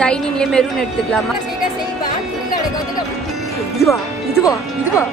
ஷைனிங்லேயே maroon எடுத்துக்கலாமா? இதுவா இதுவா இதுவா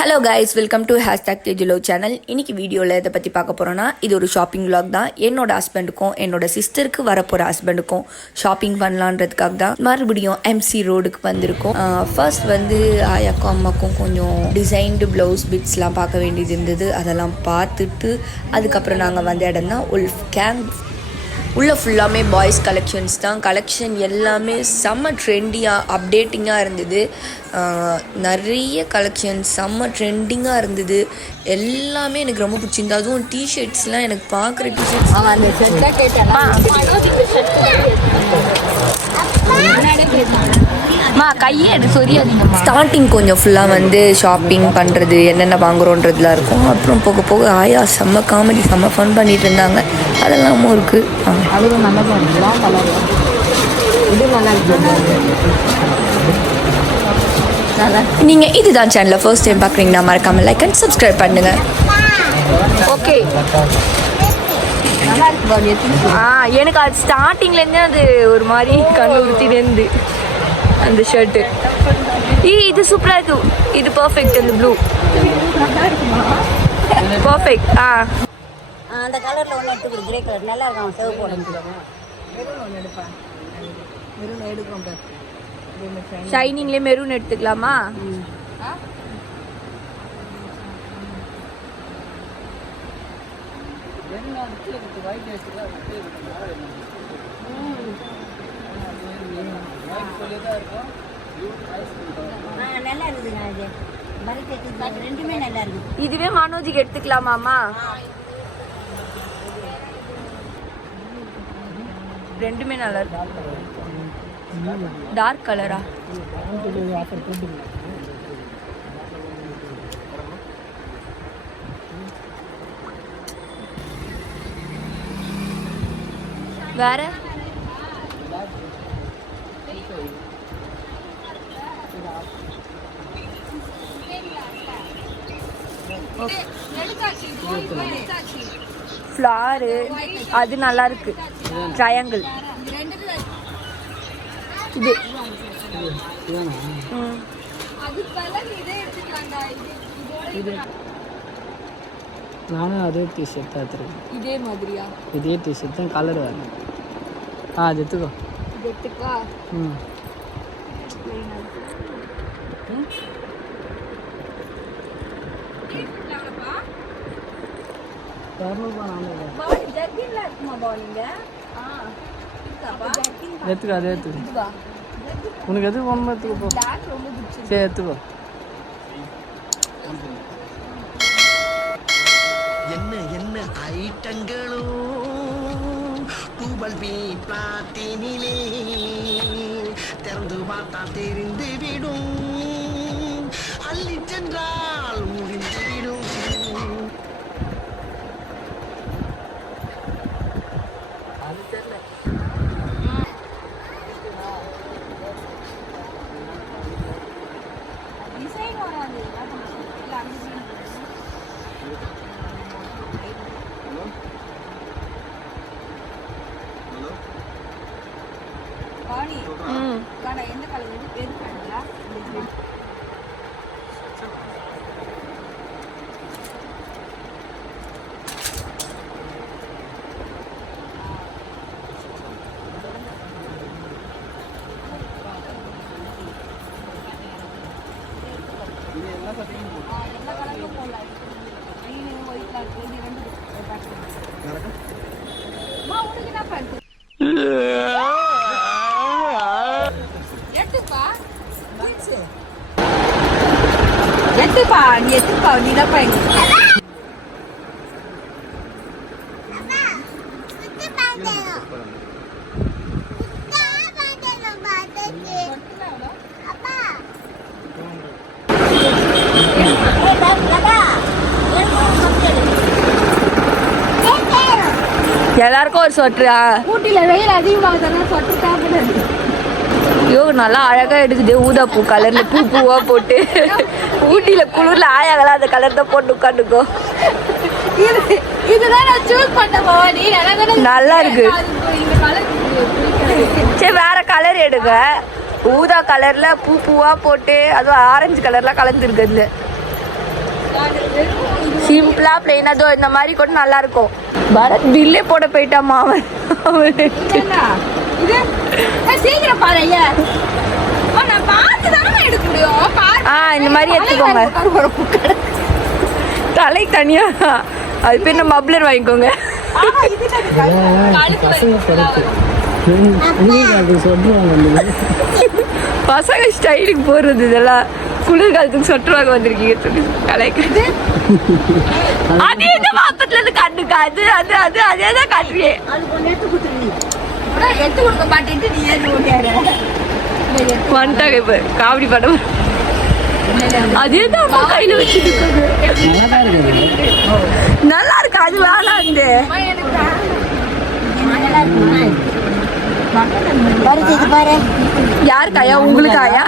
hello guys, welcome to #KGLO channel. இன்னைக்கு வீடியோவில் இதை பற்றி பார்க்க போகிறோன்னா, இது ஒரு ஷாப்பிங் விலாக் தான். என்னோட ஹஸ்பண்டுக்கும் என்னோட சிஸ்டருக்கு வரப்போகிற ஹஸ்பண்டுக்கும் ஷாப்பிங் பண்ணலான்றதுக்காக தான் மறுபடியும் MC ரோடுக்கு வந்திருக்கோம். ஃபர்ஸ்ட் வந்து ஆயாக்கும் அம்மாக்கும் கொஞ்சம் டிசைன்டு ப்ளவுஸ் பிட்ஸ்லாம் பார்க்க வேண்டியது இருந்தது. அதெல்லாம் பார்த்துட்டு அதுக்கப்புறம் நாங்கள் வந்த இடம் தான் உல்ஃப் கேங். உள்ளே ஃபுல்லாமே பாய்ஸ் கலெக்ஷன்ஸ் தான். கலெக்ஷன் எல்லாமே செம்ம ட்ரெண்டியாக அப்டேட்டிங்காக இருந்தது. நிறைய கலெக்ஷன் செம்ம ட்ரெண்டிங்காக இருந்தது. எல்லாமே எனக்கு ரொம்ப பிடிச்சிருந்தது. அதுவும் டிஷர்ட்ஸ்லாம் எனக்கு பார்க்குற டிஷர்ட்ஸ் கையே சொரியாதீங்கம்மா. ஸ்டார்டிங் கொஞ்சம் ஃபுல்லாக வந்து ஷாப்பிங் பண்ணுறது, என்னென்ன வாங்குறோன்றதுலாம் இருக்கும். அப்புறம் போக போக ஆயா செம்ம காமெடி செம்ம ஃபன் பண்ணிட்டு இருந்தாங்க. அதெல்லாமும் இருக்குது. அதுவும் நல்லா இருக்கலாம். கலர் இது நல்லா இருக்கு. நீங்கள் இதுதான் சேனலில் ஃபர்ஸ்ட் டைம் பார்க்குறீங்கன்னா மறக்காமல் லைக் அண்ட் சப்ஸ்கிரைப் பண்ணுங்கள். ஓகே, நல்லா இருக்கு. எனக்கு அது ஸ்டார்டிங்லேருந்தே அது ஒரு மாதிரி கண்ணு உறுத்திலேருந்து அந்த ஷர்ட்டு. இது சூப்பராக இருக்குது. இது பர்ஃபெக்ட். அந்த ப்ளூ பர்ஃபெக்ட். அந்த கலரில் ஒன்று எடுத்துக்கிட்டு கிரே கலர் நல்லா இருக்கும். சிவப்பு உடம்பு மெரூன் எடுக்கிறோம். ஷைனிங்லேயே மெரூன் எடுத்துக்கலாமா? நல்லா இருக்குதுங்க. அது ரெண்டுமே நல்லா இருக்கு. இதுவே மனோஜிக்கு எடுத்துக்கலாமாம்மா? ரெண்டுமே நல்லா இருக்கு. டார்க் கலரா? வேற ஃப்ளாரு அது நல்லா இருக்கு. ட்ரையாங்கிள் இது. நானும் அதே டிஷர்ட் தான் எடுத்துருக்கேன். இதே மாதிரியா? இதே டிஷர்ட் தான், கலர் வேணும். அது எடுத்துக்கோ. இது எடுத்துக்கா. எடுத்துக்கோ, அதே எடுத்துக்கோ. உனக்கு எது வேணுமோ எடுத்துக்கோ. சரி எடுத்துக்கோ. என்ன என்ன ஐட்டங்களோ டூபல் பி பிளாட்டினிலே திறந்து பார்த்தா தெரிந்து விடும், அள்ளி சென்றால் முடிந்து விடும். அது தெரியல. எந்த கலர் எது பண்ணுங்களா? எல்லா கலரும் போடலாம். க்ரீன் ஒயிட் கலர் இது ரெண்டு உனக்கு என்ன பண்ணுது? எத்துப்பா நீ எத்துப்பா நீ தான் பையன். எல்லாருக்கும் ஒரு சொட்டரா? ஊட்டியில வெயில் அதிகமாக சொட்டர் சாப்பிடுறது. ஐயோ நல்லா அழகா எடுக்குது. ஊதா பூ கலர்ல பூ பூவா போட்டு. ஊட்டியில குளிர்ல ஆயாங்களா அந்த கலர் தான் போட்டு உட்காந்துக்கோ. இதுதான் நான் சூஸ் பண்ண பவானி. நல்லா இருக்கு. சரி வேற கலர் எடுங்க. ஊதா கலர்ல பூ பூவா போட்டு அதுவும் ஆரஞ்சு கலர்ல கலந்துருக்கு. அதுல சிம்பிளா பிளெயின் அதுவும் இந்த மாதிரி கூட நல்லா இருக்கும். பரத் பில்லே போட போயிட்டாமா அவன். சீக்கிரம் பாரு ஐயா. நான் பார்த்து தானே எடுக்க முடியும். இந்த மாதிரி எடுத்துக்கோங்க. தலை தனியா அது பேர் நம்ம மப்ளர் வாங்கிக்கோங்க. பசங்க ஸ்டைலுக்கு போடுறது இதெல்லாம். குளிர்காலத்துக்கு சொட்டுவாங்க வந்திருக்கீங்க சொல்லி கலைக்கிறது. அதே தான் அப்பத்துல இருந்து கண்டுக்காது. அது அது அதே தான் காட்டுறியே. எடுத்து கொடுக்க மாட்டேன்ட்டு நீ ஏது ஓட்டியாரு வந்துட்டாங்க இப்ப காமெடி படம். அதே தான் கையில வச்சுட்டு நல்லா இருக்கு. அது வேணாண்டு பாரு. யாரு காயா? உங்களுக்கு ஆயா?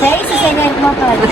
சைஸ் சரியா இருக்குமா பாரு.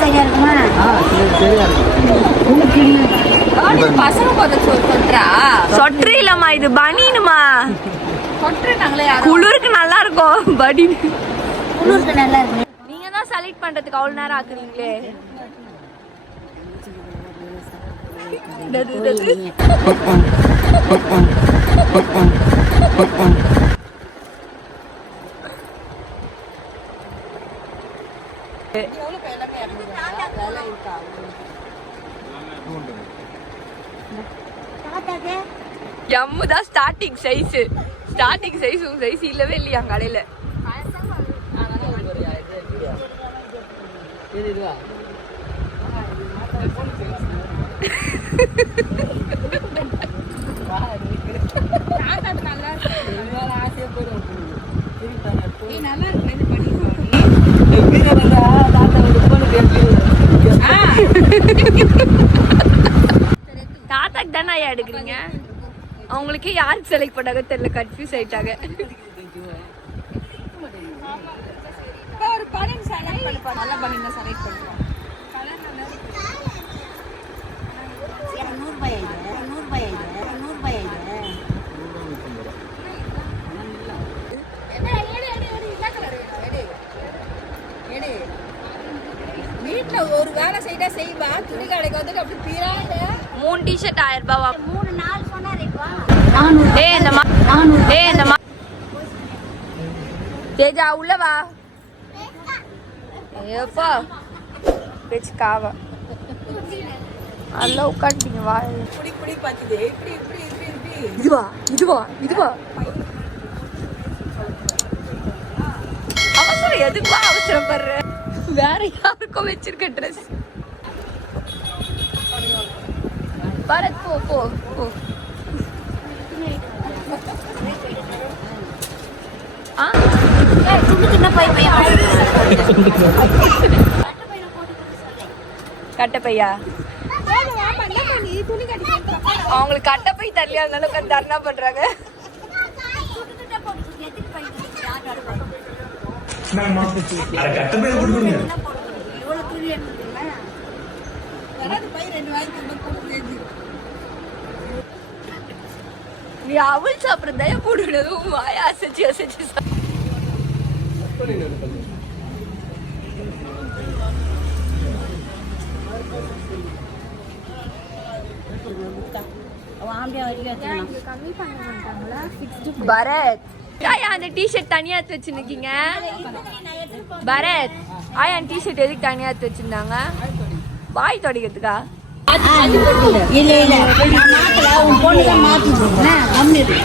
சரியா இருக்குமா? பசங்க கொஞ்சம் சொல்றா. சொட்டரு இல்லம்மா, இது பனினுமா. சொட்டரு நாங்களே குளிருக்கு நல்லா இருக்கும். பனின் குளிருக்கு நல்லா இருக்கு. நீங்க தான் செலக்ட் பண்றதுக்கு அவ்வளவு நேரம் ஆக்குறீங்களே. எம்முதான் ஸ்டார்டிங் சைஸ். ஸ்டார்டிங் சைஸ் உங்க சைஸ் இல்லவே இல்லையா கடையில? தாத்தாக்கு தானே ஐயா எடுக்கிறீங்க? அவங்களுக்கு யாருக்கு செலக்ட் பண்ணாங்க தெரியல. கன்ஃபியூஸ் ஆயிட்டாங்க. வீட்டுல ஒரு வேலை செய்தா செய்வா. துணி கடைக்கு வந்துட்டு அப்படி தீராத. 3 டிஷர்ட் 1000 ரூபாவா? 3-4 சொன்னாரேப்பா. தேஜா உள்ள வா. ஏப்பா பேச்சு காவா அல்ல உட்காந்துட்டீங்க. வா இதுவா இதுவா இதுவா. அவசரம் எதுக்குவா அவசரம் படுற? வேற யாருக்கும் வச்சிருக்க ட்ரெஸ். பரத் போ போ போ. கட்டப்பையா? அவங்களுக்கு கட்டப்பை தரலையா? இருந்தாலும் தர்ணா பண்றாங்க. நீ அவள் சாப்பிட்றதா போடுறது? வாயா அசைச்சு அசைச்சு பரத் ஆயா அந்த டிஷர்ட் தனியா எடுத்து வச்சுருக்கீங்க. பரத் ஆயா அந்த டிஷர்ட் எதுக்கு தனியா எடுத்து வச்சிருந்தாங்க? வாய் தொடக்கிறதுக்கா? இல்ல இல்ல நான் மாத்தல. உன் பொண்ணுதான் மாத்திட்டு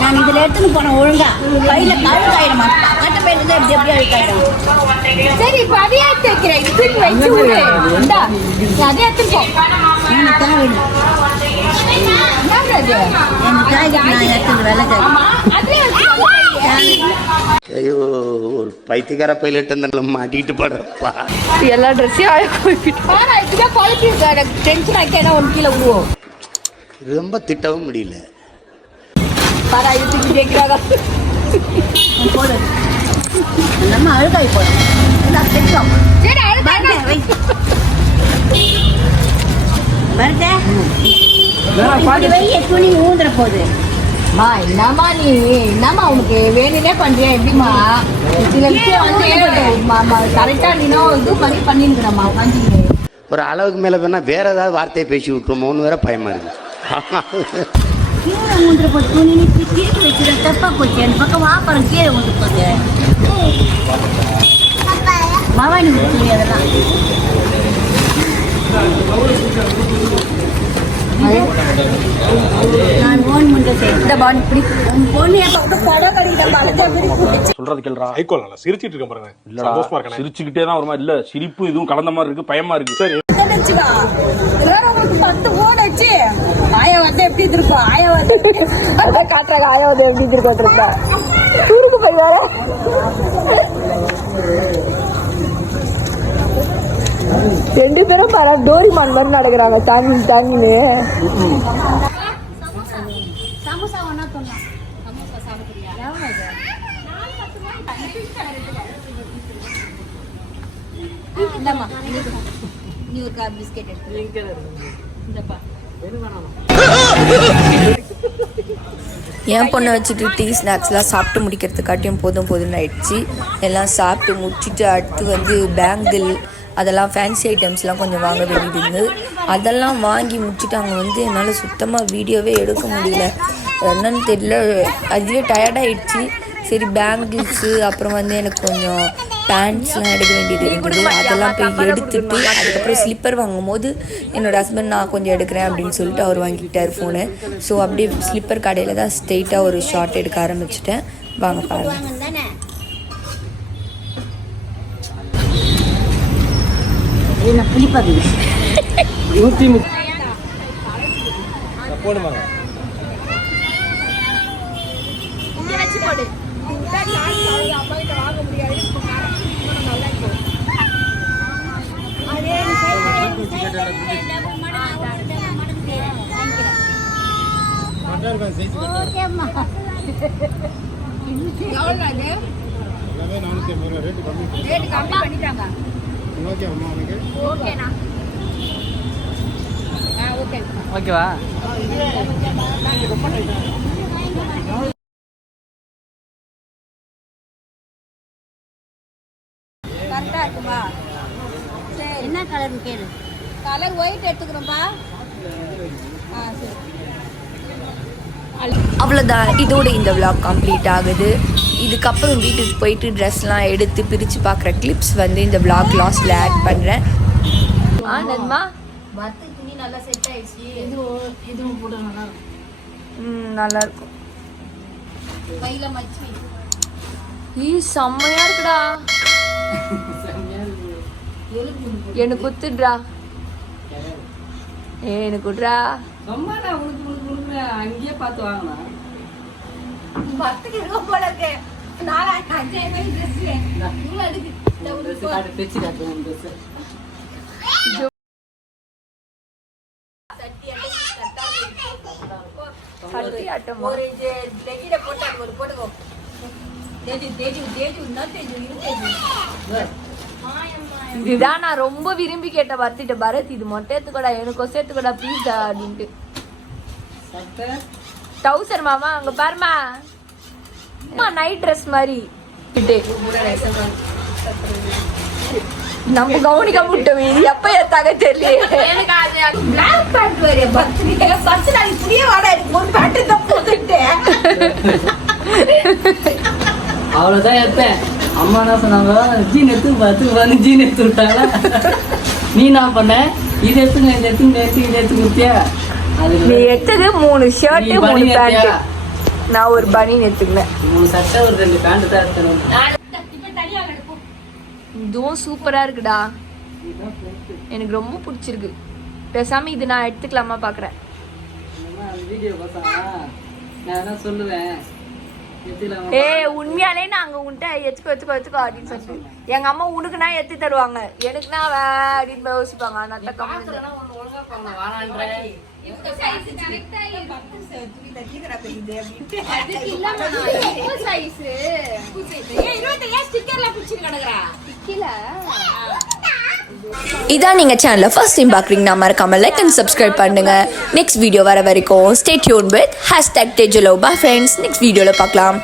நான் இதுல எடுத்துன்னு போனேன். ஒழுங்கா கையில கழுக்காயிடுமா? கட்ட போயிட்டு எப்படி எப்படி அழுக்காயிடும். சரி இப்ப அதே எடுத்து வைக்கிறேன். அதே எடுத்துன்னு போ. எனக்கு தேவையில்லை. எங்கள் காய்கறி நான் எடுத்துட்டு வெள்ளை ஐயோ ஒரு பைத்தியக்கார பைலட் அந்த மாட்டிக்கிட்டு படுறப்பா. எல்லா ட்ரெஸ்ஸையும் டென்ஷன் ஆகிட்டா என்ன ஒன்று கீழே விடுவோம். ரொம்ப திட்டவும் முடியல. போடு நம்ம அழுகாய் போடும் துணி ஊந்துற போகுது. என்னம்மா நீ என்னம்மா உனக்கு வேணுனே பண்றியா? எப்படிமா சில விஷயம் வந்து கரெக்டா நீனோ இது மாதிரி பண்ணிருக்கிறம்மா உட்காந்து. ஒரு அளவுக்கு மேலே வேணா வேற ஏதாவது வார்த்தையை பேசி விட்டுருமோன்னு வேற பயமா இருக்கு. கீழே ஊந்துற போது துணி நீ திருப்பி வச்சுட தப்பா போச்சு. அந்த பக்கம் வாப்பறம் கீழே ஊந்து போகுது. மவானி துணி அதெல்லாம் நான் ஓன் முண்டை இந்த பான் இப்படி பொண்ணு என் பக்கம் படம் படிக்கிற சொல்றது கேள்றா. ஐகோல் நல்லா சிரிச்சிட்டு இருக்க பாருங்க. சந்தோஷமா இருக்கேன். சிரிச்சுக்கிட்டே தான் வருமா? இல்ல சிரிப்பு இதுவும் கலந்த மாதிரி இருக்கு, பயமா இருக்கு. சரி ஆயா வந்து எப்படி இருக்கும்? ஆயா வந்து காட்டுறாங்க ஆயா வந்து எப்படி இருக்கா ஊருக்கு போய் வேற ரெண்டு பேரும் பாரு டோரிமான் மாதிரி நடக்கிறாங்க. தாங்கி தாங்கின்னு சமோசா ஒன்னா சொன்னா சமோசா சாப்பிடுறியா? இந்தம்மா நீ ஒரு கார் பிஸ்கெட் எடுத்து இந்தப்பா. என் பொண்ணை வச்சுட்டு டீ ஸ்நாக்ஸ்லாம் சாப்பிட்டு முடிக்கிறதுக்காட்டியும் போதும் போதும்னு ஆயிடுச்சு. எல்லாம் சாப்பிட்டு முடிச்சுட்டு அடுத்து வந்து பேங்கிள் அதெல்லாம் ஃபேன்சி ஐட்டம்ஸ்லாம் கொஞ்சம் வாங்க வேண்டியது இருந்து அதெல்லாம் வாங்கி முடிச்சுட்டு அங்கே வந்து என்னால் சுத்தமாக வீடியோவே எடுக்க முடியல. என்னன்னு தெரியல, அதுவே டயர்டாகிடுச்சு. சரி பேங்கிள்ஸு அப்புறம் வந்து எனக்கு கொஞ்சம் பேண்ட்ஸ்லாம் எடுக்க வேண்டியது இருந்தது. அதெல்லாம் போய் எடுத்துட்டு அதுக்கப்புறம் ஸ்லிப்பர் வாங்கும் போது என்னோடய ஹஸ்பண்ட் நான் கொஞ்சம் எடுக்கிறேன் அப்படின்னு சொல்லிட்டு அவர் வாங்கிக்கிட்டார் ஃபோனு. ஸோ அப்படியே ஸ்லிப்பர் கடையில் தான் ஸ்ட்ரெயிட்டாக ஒரு ஷார்ட் எடுக்க ஆரம்பிச்சிட்டேன். வாங்க பாருங்கள். புளிப்பாது போடுமா ஓகேவா? கரெக்டா இருக்குமா? என்ன கலர்னு கேளு. கலர் ஒயிட் எடுத்துக்கிறோம்பா. அவ்வளோதான், இதோட இந்த vlog கம்ப்ளீட் ஆகுது. இதுக்கப்புறம் வீட்டுக்கு போயிட்டு ட்ரெஸ்லாம் எடுத்து பிரித்து பார்க்குற கிளிப்ஸ் வந்து இந்த vlog லாஸ்ட்டில் ஆட் பண்ணுறேன். நன்மா பத்து துணி நல்லா செட் ஆயிடுச்சு. இதுவும் போட்டு நல்லா இருக்கும். நல்லா இருக்கும். கையில மச்சி செம்மையா இருக்குடா. எனக்கு குத்துடுறா. எனக்கு விட்றா. அங்கேயே பார்த்து வாங்கலாம். பத்துக்கு இருக்கும் போல இருக்கு. நாளா 5000 ட்ரெஸ் இவ்வளவு இருக்கு. தைச்சு காட்டுவோம் ட்ரெஸ். ஒரு லெகிட போட்டா ஒரு போட்டுக்கோ. இதுதான் நான் ரொம்ப விரும்பி கேட்ட வார்த்தைட்ட பரத், இது மொட்டை எடுத்துக்கோடா, எனக்கும் சேர்த்துக்கோடா ப்ளீஸ் அப்படின்ட்டு. டவுசர் மாமா அங்க பாருமா, நைட் ட்ரெஸ் மாதிரி நம்ம கவனிக்க முட்டோம். இது எப்ப ஏத்தாக்க தெரியல. அவ்வளவுதான் எடுத்தேன். அம்மா என்ன சொன்னாங்க, ஜீன் எடுத்து பார்த்து ஜீன் எடுத்து விட்டாங்க. நீ என்ன பண்ண? இது எடுத்துங்க, இது எடுத்துங்க, இது எடுத்து கொடுத்தியா? நீ எடுத்தது 3 ஷர்ட் 3 பேண்ட். நான் ஒரு பனியன் எடுத்துக்கல. 3 சட்டை ஒரு 2 பேண்ட் தான் எடுத்தேன். இதுவும் சூப்பரா இருக்குடா, எனக்கு ரொம்ப பிடிச்சிருக்கு. பேசாம இது நான் எடுத்துக்கலாமா பாக்குறேன். வீடியோ பார்த்தா நான் என்ன சொல்லுவேன் உண்மையாலே நாங்க உன்ட்ட எத்துக்கோ அப்படின்னு சொல்லிட்டு எங்க அம்மா உனக்குனா எத்தி தருவாங்க, எனக்குனா அப்படின்னு யோசிப்பாங்க. அதனால இதான் நீங்க சேனலை ஃபர்ஸ்ட் டைம் பாக்குறீங்கன்னா மறக்காம லைக் அண்ட் சப்ஸ்கிரைப் பண்ணுங்க. நெக்ஸ்ட் வீடியோ வர வரைக்கும் stay tune with #tejulo. Bye friends, next வீடியோல பார்க்கலாம்.